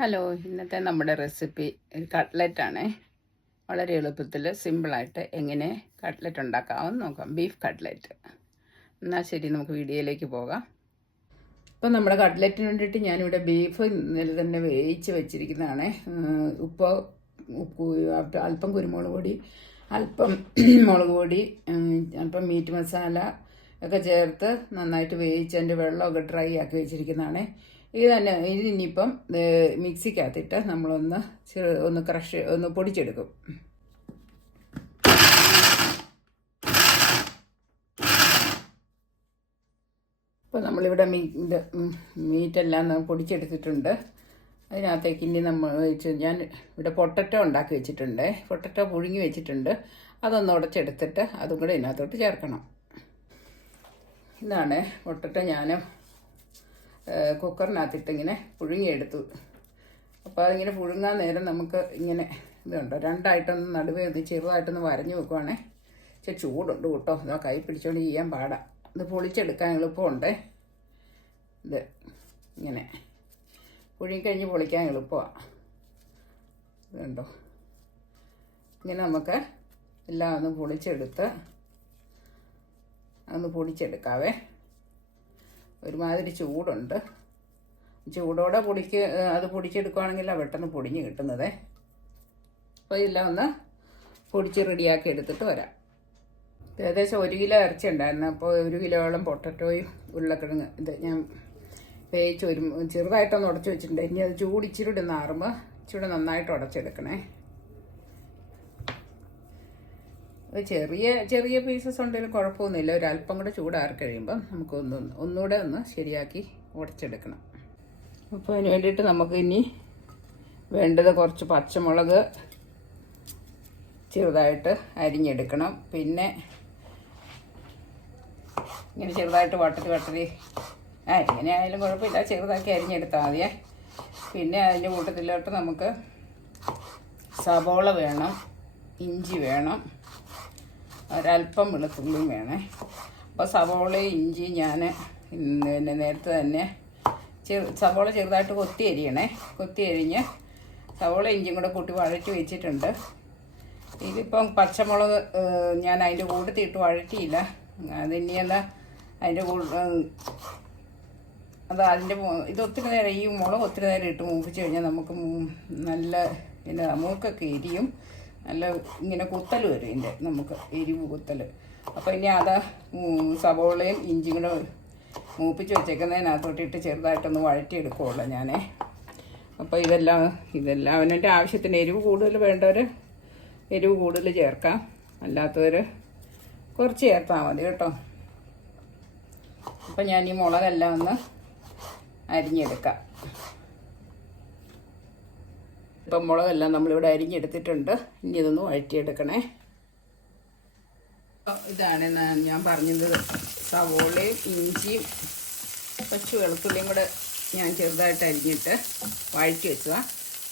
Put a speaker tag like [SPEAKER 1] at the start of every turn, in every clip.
[SPEAKER 1] Hello ഇന്നത്തെ നമ്മുടെ recipe ഒരു കട്ട്ലറ്റ് ആണ്. വളരെ എളുപ്പത്തിൽ സിമ്പിളായിട്ട് എങ്ങനെ കട്ട്ലറ്റ് ഉണ്ടാക്കാമെന്ന് നോക്കാം. ബീഫ് കട്ട്ലറ്റ് എന്നാൽ ശരി നമുക്ക് വീഡിയോയിലേക്ക് പോകാം. ഇപ്പം നമ്മുടെ കട്ട്ലറ്റിന് വേണ്ടിയിട്ട് ഞാനിവിടെ ബീഫ് ഇന്നലെ തന്നെ വേവിച്ച് വെച്ചിരിക്കുന്നതാണ്. ഉപ്പ് ഉപ്പ് അല്പം കുരുമുളക് പൊടി അല്പം മുളക് പൊടി അല്പം മീറ്റ് മസാല ഒക്കെ ചേർത്ത് നന്നായിട്ട് വേവിച്ച് അതിന്റെ വെള്ളമൊക്കെ ഡ്രൈ ആക്കി വെച്ചിരിക്കുന്നതാണ്. ഇത് തന്നെ ഇനിയിപ്പം മിക്സിക്കകത്തിട്ട് നമ്മളൊന്ന് ചെറു ഒന്ന് ക്രഷ് ഒന്ന് പൊടിച്ചെടുക്കും. ഇപ്പോൾ നമ്മളിവിടെ മീ ഇത് മീറ്റെല്ലാം പൊടിച്ചെടുത്തിട്ടുണ്ട്. അതിനകത്തേക്ക് ഇനി നമ്മൾ ഞാൻ ഇവിടെ പൊട്ടറ്റോ ഉണ്ടാക്കി വെച്ചിട്ടുണ്ട്. പൊട്ടറ്റോ പുഴുങ്ങി വെച്ചിട്ടുണ്ട്. അതൊന്ന് ഉടച്ചെടുത്തിട്ട് അതും കൂടെ ഇതിനകത്തോട്ട് ചേർക്കണം. ഇതാണ് പൊട്ടറ്റോ ഞാൻ കുക്കറിനകത്തിട്ട് ഇങ്ങനെ പുഴുങ്ങിയെടുത്തു. അപ്പോൾ അതിങ്ങനെ പുഴുങ്ങാൻ നേരം നമുക്ക് ഇങ്ങനെ ഇതുണ്ടോ? രണ്ടായിട്ടൊന്ന് നടുവേ ഒന്ന് ചെറുതായിട്ടൊന്ന് വരഞ്ഞു വെക്കുവാണേ. ഇച്ചിരി ചൂടുണ്ട് കേട്ടോ. ഇതാ കൈ പിടിച്ചുകൊണ്ട് ചെയ്യാൻ പാടാം. ഇത് പൊളിച്ചെടുക്കാൻ എളുപ്പമുണ്ട്. ഇത് ഇങ്ങനെ പുഴുങ്ങിക്കഴിഞ്ഞ് പൊളിക്കാൻ എളുപ്പമാണ് ഇതുണ്ടോ? ഇങ്ങനെ നമുക്ക് എല്ലാം ഒന്ന് പൊളിച്ചെടുത്ത് ഒന്ന് പൊടിച്ചെടുക്കാവേ. ഒരുമാതിരി ചൂടുണ്ട്. ചൂടോടെ പൊടിക്ക് അത് പൊടിച്ചെടുക്കുകയാണെങ്കിൽ പെട്ടെന്ന് പൊടിഞ്ഞ് കിട്ടുന്നത്. അപ്പോൾ ഇതെല്ലാം ഒന്ന് പൊടിച്ച് റെഡിയാക്കി എടുത്തിട്ട് വരാം. ഏകദേശം ഒരു കിലോ ഇറച്ചി ഉണ്ടായിരുന്നു. അപ്പോൾ ഒരു കിലോയോളം പൊട്ടറ്റോയും ഉരുളക്കിഴങ്ങ് ഇത് ഞാൻ വേവിച്ച് ഒരു ചെറുതായിട്ടൊന്ന് ഉടച്ച് വെച്ചിട്ടുണ്ട്. ഇനി അത് ചൂട് ഇച്ചിരി കൂടി നാറുമ്പോൾ ഇച്ചിരി നന്നായിട്ട് ഉടച്ചെടുക്കണേ. അത് ചെറിയ ചെറിയ പീസസ് ഉണ്ടെങ്കിലും കുഴപ്പമൊന്നുമില്ല. ഒരു അല്പം കൂടെ ചൂടാറി കഴിയുമ്പം നമുക്കൊന്ന് ഒന്നുകൂടെ ഒന്ന് ശരിയാക്കി ഉടച്ചെടുക്കണം. അപ്പോൾ അതിന് വേണ്ടിയിട്ട് നമുക്ക് ഇനി വേണ്ടത് കുറച്ച് പച്ചമുളക് ചെറുതായിട്ട് അരിഞ്ഞെടുക്കണം. പിന്നെ ഇങ്ങനെ ചെറുതായിട്ട് വട്ടത്തി വട്ടത്തി ആ ഇങ്ങനെ ആയാലും കുഴപ്പമില്ല. ചെറുതാക്കി അരിഞ്ഞെടുത്താൽ മതിയേ. പിന്നെ അതിന്റെ കൂട്ടത്തിലോട്ട് നമുക്ക് സബോള വേണം ഇഞ്ചി വേണം ഒരല്പം വെളുത്തുള്ളിയും വേണേ. അപ്പോൾ സവോളയും ഇഞ്ചി ഞാൻ പിന്നെ നേരത്തെ തന്നെ ചെറു സവോള ചെറുതായിട്ട് കൊത്തി അരിയണേ. കൊത്തി അരിഞ്ഞ് സവോള ഇഞ്ചിയും കൂടെ കൂട്ടി വഴറ്റി വെച്ചിട്ടുണ്ട്. ഇതിപ്പം പച്ചമുളക് ഞാൻ അതിന്റെ കൂട്ടത്തിയിട്ട് വഴറ്റിയില്ല. അതിനിയല്ല അതിന്റെ കൂ ഏഹ്, അത് അതിന്റെ ഇത് ഒത്തിരി നേരം ഈ മുളക് ഒത്തിരി നേരം ഇട്ട് മൂപ്പിച്ച് കഴിഞ്ഞാൽ നമുക്ക് നല്ല പിന്നെ മൂക്കൊക്കെ എരിയും. നല്ല ഇങ്ങനെ കുത്തൽ വരും ഇതിന്റെ നമുക്ക് എരിവ് കുത്തൽ അപ്പോൾ ഇനി അത് സവോളയും ഇഞ്ചിയും കൂടെ മൂപ്പിച്ച് വെച്ചേക്കുന്നതിനകത്തോട്ടിട്ട് ചെറുതായിട്ടൊന്ന് വഴറ്റിയെടുക്കുകയുള്ളൂ ഞാൻ അപ്പോൾ ഇതെല്ലാം ഇതെല്ലാം അവന്റെ ആവശ്യത്തിന് എരിവ് കൂടുതൽ വേണ്ടവർ എരിവ് കൂടുതൽ ചേർക്കാം. അല്ലാത്തവർ കുറച്ച് ചേർത്താൽ മതി കേട്ടോ. അപ്പം ഞാൻ ഈ മുളകെല്ലാം ഒന്ന് അരിഞ്ഞെടുക്കാം. ഇപ്പം മുളകെല്ലാം നമ്മളിവിടെ അരിഞ്ഞെടുത്തിട്ടുണ്ട്. ഇനി ഇതൊന്ന് വഴറ്റിയെടുക്കണേ. ഇതാണ് ഞാൻ പറഞ്ഞത്. സവോളയും ഇഞ്ചിയും കുറച്ച് വെളുത്തുള്ളിയും കൂടെ ഞാൻ ചെറുതായിട്ട് അരിഞ്ഞിട്ട് വഴറ്റി വെച്ചതാണ്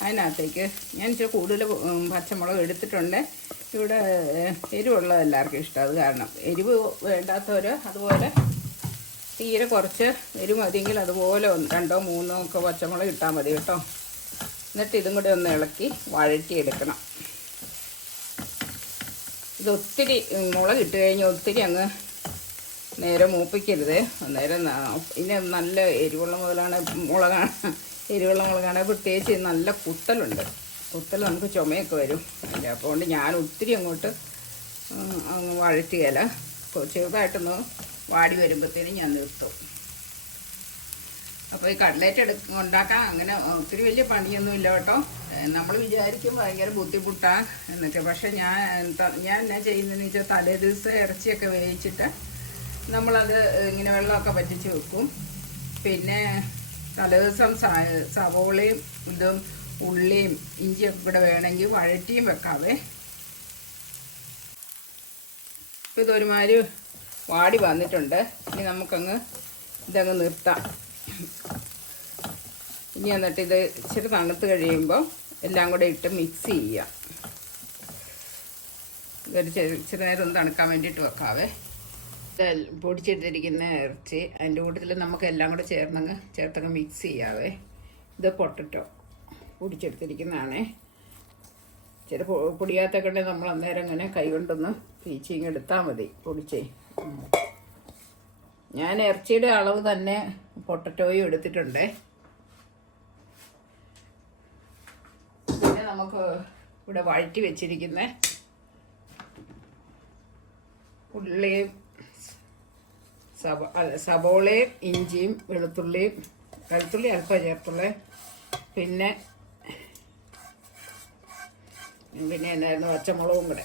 [SPEAKER 1] അതിനകത്തേക്ക് ഞാൻ ഇച്ചിരി കൂടുതൽ പച്ചമുളക് എടുത്തിട്ടുണ്ട്. ഇവിടെ എരിവുള്ളത് എല്ലാവർക്കും ഇഷ്ടം. അത് കാരണം എരിവ് വേണ്ടാത്തവർ അതുപോലെ തീരെ കുറച്ച് എരിവ് മതിയെങ്കിൽ അതുപോലെ രണ്ടോ മൂന്നോ ഒക്കെ പച്ചമുളക് ഇട്ടാൽ മതി കേട്ടോ. എന്നിട്ട് ഇതും കൂടി ഒന്ന് ഇളക്കി വഴറ്റിയെടുക്കണം. ഇത് ഒത്തിരി മുളക് ഇട്ട് കഴിഞ്ഞ് ഒത്തിരി അങ്ങ് നേരെ മൂപ്പിക്കരുത്. അന്നേരം ഇനി നല്ല എരിവുള്ള മുതലാണ് മുളകാണ്. എരിവുള്ള മുളകാണ്. പ്രത്യേകിച്ച് നല്ല കുത്തലുണ്ട്. കുത്തൽ നമുക്ക് ചുമയൊക്കെ വരും. അതിന്റെ അപ്പോൾ ഞാൻ ഒത്തിരി അങ്ങോട്ട് കൊ- ചെറുതായിട്ടൊന്ന് വാടി വരുമ്പോഴത്തേനും ഞാൻ നിർത്തും. അപ്പോൾ ഈ കട്ലേറ്റ് എടു ഉണ്ടാക്കാൻ അങ്ങനെ ഒത്തിരി വലിയ പണിയൊന്നും ഇല്ല കേട്ടോ. നമ്മൾ വിചാരിക്കും ഭയങ്കര ബുദ്ധിമുട്ടാണ് എന്നൊക്കെ. പക്ഷേ ഞാൻ ഞാൻ എന്നാ ചെയ്യുന്നതെന്ന് വെച്ചാൽ തലേ ദിവസം ഇറച്ചിയൊക്കെ വേവിച്ചിട്ട് നമ്മളത് ഇങ്ങനെ വെള്ളമൊക്കെ പറ്റിച്ച് വെക്കും. പിന്നെ തലേദിവസം ദിവസം സവോളയും ഇതും ഉള്ളിയും ഇഞ്ചിയൊക്കെ കൂടെ വേണമെങ്കിൽ വഴറ്റിയും വെക്കാവേ. ഇതൊരുമാതിരി വാടി വന്നിട്ടുണ്ട്. ഇനി നമുക്കങ്ങ് ഇതങ്ങ് നിർത്താം. ഇനി എന്നിട്ട് ഇത് ഇച്ചിരി തണുത്ത് കഴിയുമ്പോൾ എല്ലാം കൂടെ ഇട്ട് മിക്സ് ചെയ്യാം ഇതൊരു ഇച്ചിരി നേരം ഒന്ന് തണുക്കാൻ വേണ്ടിയിട്ട് വെക്കാവേ. ഇത് പൊടിച്ചിട്ടിരിക്കുന്ന ഇറച്ചി അതിന്റെ കൂട്ടത്തിൽ നമുക്ക് എല്ലാം കൂടെ ചേർന്നങ്ങ് ചേർത്തങ്ങ് മിക്സ് ചെയ്യാവേ. ഇത് പൊട്ടറ്റോ പൊടിച്ചെടുത്തിരിക്കുന്നതാണേ. ഇച്ചിരി പൊടിയാത്തക്കണ്ടെ നമ്മൾ അന്നേരം ഇങ്ങനെ കൈ കൊണ്ടൊന്ന് പീച്ചിങ് എടുത്താൽ മതി പൊടിച്ചേ. ഞാൻ ഇറച്ചിയുടെ അളവ് തന്നെ പൊട്ടറ്റോയും എടുത്തിട്ടുണ്ട് പിന്നെ നമുക്ക് ഇവിടെ വഴറ്റി വെച്ചിരിക്കുന്നത് ഉള്ളിയും സബ സബോളയും ഇഞ്ചിയും വെളുത്തുള്ളിയും വെളുത്തുള്ളി അല്പം ചേർത്തുള്ളേ. പിന്നെ പിന്നെ എന്നായിരുന്നു? പച്ചമുളകും കൂടെ.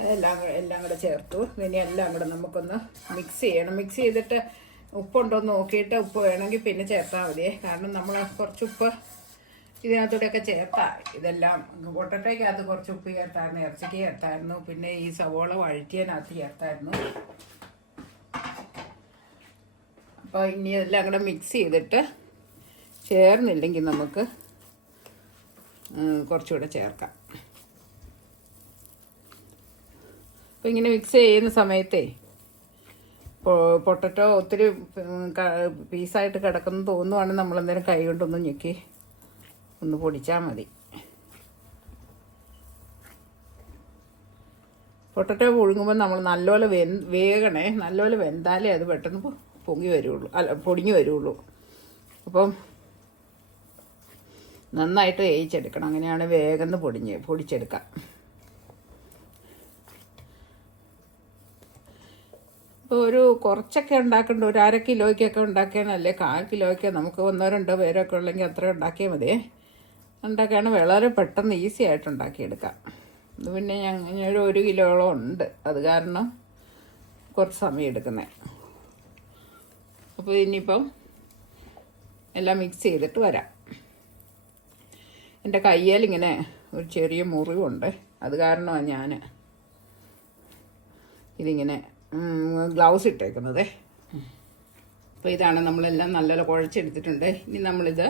[SPEAKER 1] അതെല്ലാം എല്ലാം കൂടെ ചേർത്തു. പിന്നെ എല്ലാം കൂടെ നമുക്കൊന്ന് മിക്സ് ചെയ്യണം. മിക്സ് ചെയ്തിട്ട് ഉപ്പുണ്ടോ എന്ന് നോക്കിയിട്ട് ഉപ്പ് വേണമെങ്കിൽ പിന്നെ ചേർത്താൽ മതിയേ. കാരണം നമ്മൾ കുറച്ച് ഉപ്പ് ഇതിനകത്തൂടെയൊക്കെ ചേർത്താ ഇതെല്ലാം പൊട്ടറ്റോയ്ക്കകത്ത് കുറച്ച് ഉപ്പ് ചേർത്തായിരുന്നു ഇറച്ചിക്ക് ചേർത്തായിരുന്നു പിന്നെ ഈ സവോള വഴറ്റിയതിനകത്ത് ചേർത്തായിരുന്നു. അപ്പോൾ ഇനി എല്ലാം കൂടെ മിക്സ് ചെയ്തിട്ട് ചേർന്നില്ലെങ്കിൽ നമുക്ക് കുറച്ചുകൂടെ ചേർക്കാം. അപ്പോൾ ഇങ്ങനെ മിക്സ് ചെയ്യുന്ന സമയത്തേ പൊട്ടറ്റോ ഒത്തിരി പീസായിട്ട് കിടക്കുന്നു തോന്നുവാണെങ്കിൽ നമ്മളെന്തേലും കൈ കൊണ്ടൊന്ന് ഞെക്കി. ഒന്ന് പൊടിച്ചാൽ മതി. പൊട്ടറ്റോ പുഴുങ്ങുമ്പോൾ നമ്മൾ നല്ലപോലെ വെ വേഗണേ നല്ലപോലെ വെന്താലേ അത് പെട്ടെന്ന് പൊങ്ങി വരുള്ളൂ. അല്ല പൊടിഞ്ഞു വരുള്ളൂ. അപ്പം നന്നായിട്ട് വേയിച്ചെടുക്കണം അങ്ങനെയാണ് വേഗം പൊടിഞ്ഞ് പൊടിച്ചെടുക്കാം. ഇപ്പോൾ ഒരു കുറച്ചൊക്കെ ഉണ്ടാക്കേണ്ട ഒരു അര കിലോയ്ക്കൊക്കെ ഉണ്ടാക്കിയാലല്ലേ കാൽ കിലോയ്ക്ക് നമുക്ക് ഒന്നോ രണ്ടോ പേരൊക്കെ ഉള്ളെങ്കിൽ അത്ര ഉണ്ടാക്കിയാൽ മതിയേ. ഉണ്ടാക്കിയാണ് വളരെ പെട്ടെന്ന് ഈസി ആയിട്ട് ഉണ്ടാക്കിയെടുക്കാം. ഇത് പിന്നെ ഞങ്ങൾ ഒരു കിലോളം ഉണ്ട്. അത് കാരണം കുറച്ച് സമയം എടുക്കുന്നത് അപ്പോൾ ഇനിയിപ്പം എല്ലാം മിക്സ് ചെയ്തിട്ട് വരാം. എന്റെ കയ്യിൽ ഇങ്ങനെ ഒരു ചെറിയ മുറിവുണ്ട് അത് കാരണമാണ് ഞാൻ ഇതിങ്ങനെ ഗ്ലൗസ് ഇട്ടേക്കുന്നത്. അപ്പോൾ ഇതാണ് നമ്മളെല്ലാം നല്ലപോലെ കുഴച്ചെടുത്തിട്ടുണ്ട്. ഇനി നമ്മളിത്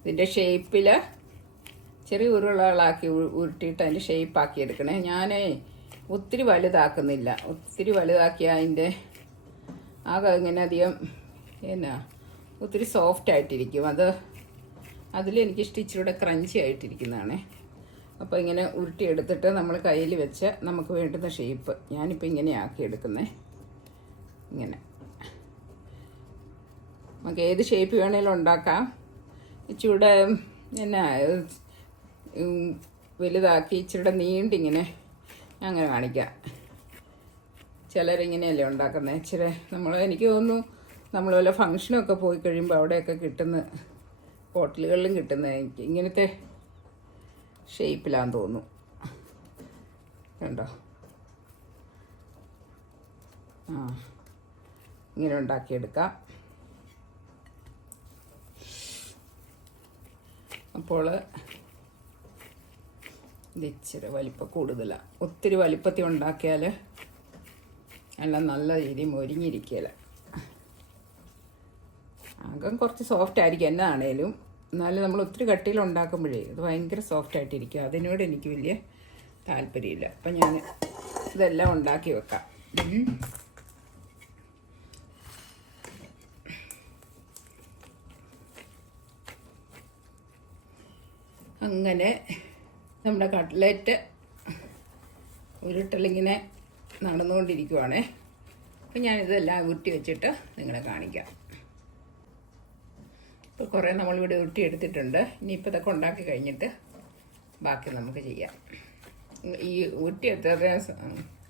[SPEAKER 1] ഇതിന്റെ ഷേപ്പിൽ ചെറിയ ഉരുളകളാക്കി ഉരുട്ടിയിട്ട് അതിന്റെ ഷേപ്പാക്കി എടുക്കണേ. ഞാൻ ഒത്തിരി വലുതാക്കുന്നില്ല. ഒത്തിരി വലുതാക്കിയ അതിന്റെ ആകെ ഇങ്ങനെ അധികം എന്നാ ഒത്തിരി സോഫ്റ്റ് ആയിട്ടിരിക്കും. അത് അതിലെനിക്ക് ഇഷ്ടം ഇച്ചിരൂടെ ക്രഞ്ചി ആയിട്ടിരിക്കുന്നതാണ്. അപ്പോൾ ഇങ്ങനെ ഉരുട്ടിയെടുത്തിട്ട് നമ്മൾ കയ്യിൽ വെച്ച് നമുക്ക് വേണ്ടുന്ന ഷേപ്പ് ഞാനിപ്പോൾ ഇങ്ങനെ ആക്കി എടുക്കുന്നേ. ഇങ്ങനെ. നമുക്ക് ഏത് ഷേപ്പ് വേണേലും ഉണ്ടാക്കാം. ചൂടെ എന്നാ വലുതാക്കി ഇച്ചിരൂടെ നീണ്ടിങ്ങനെ അങ്ങനെ കാണിക്കാം. ചിലരിങ്ങനെയല്ലേ ഉണ്ടാക്കുന്നത് ഇച്ചിരി നമ്മൾ എനിക്ക് തോന്നുന്നു നമ്മൾ വല്ല ഫങ്ഷനൊക്കെ പോയി കഴിയുമ്പോൾ അവിടെയൊക്കെ കിട്ടുന്ന ഹോട്ടലുകളിലും കിട്ടുന്ന എനിക്ക് ഇങ്ങനത്തെ ഷേപ്പിലാന്ന് തോന്നുന്നു. കണ്ടോ? ആ ഇങ്ങനെ ഉണ്ടാക്കിയെടുക്കാം. അപ്പോൾ ഇത് ഇച്ചിരി വലിപ്പം കൂടുതലാണ് ഒത്തിരി വലിപ്പത്തിൽ ഉണ്ടാക്കിയാൽ എല്ലാം നല്ല രീതിയിൽ മൊരിഞ്ഞിരിക്കുകയില്ല അകം കുറച്ച് സോഫ്റ്റ് ആയിരിക്കും എന്നാണേലും. എന്നാലും നമ്മൾ ഒത്തിരി കട്ടിയിൽ ഉണ്ടാക്കുമ്പോഴേ ഇത് ഭയങ്കര സോഫ്റ്റ് ആയിട്ടിരിക്കും. അതിനോട് എനിക്ക് വലിയ താല്പര്യമില്ല. അപ്പം ഞാൻ ഇതെല്ലാം ഉണ്ടാക്കി വെക്കാം. അങ്ങനെ നമ്മുടെ കട്ട്ലറ്റ് ഉരുട്ടലിങ്ങനെ നടന്നുകൊണ്ടിരിക്കുവാണേ. അപ്പം ഞാനിതെല്ലാം ഉരുട്ടി വെച്ചിട്ട് നിങ്ങളെ കാണിക്കാം. ഇപ്പോൾ കുറേ നമ്മളിവിടെ ഉരുട്ടി എടുത്തിട്ടുണ്ട് ഇനിയിപ്പോൾ ഇതൊക്കെ ഉണ്ടാക്കി കഴിഞ്ഞിട്ട് ബാക്കി നമുക്ക് ചെയ്യാം. ഈ ഉരുട്ടി എടുത്ത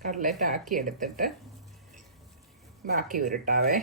[SPEAKER 1] കട്ട്ലറ്റ് ആക്കി എടുത്തിട്ട് ബാക്കി ഉരുട്ടാവേ.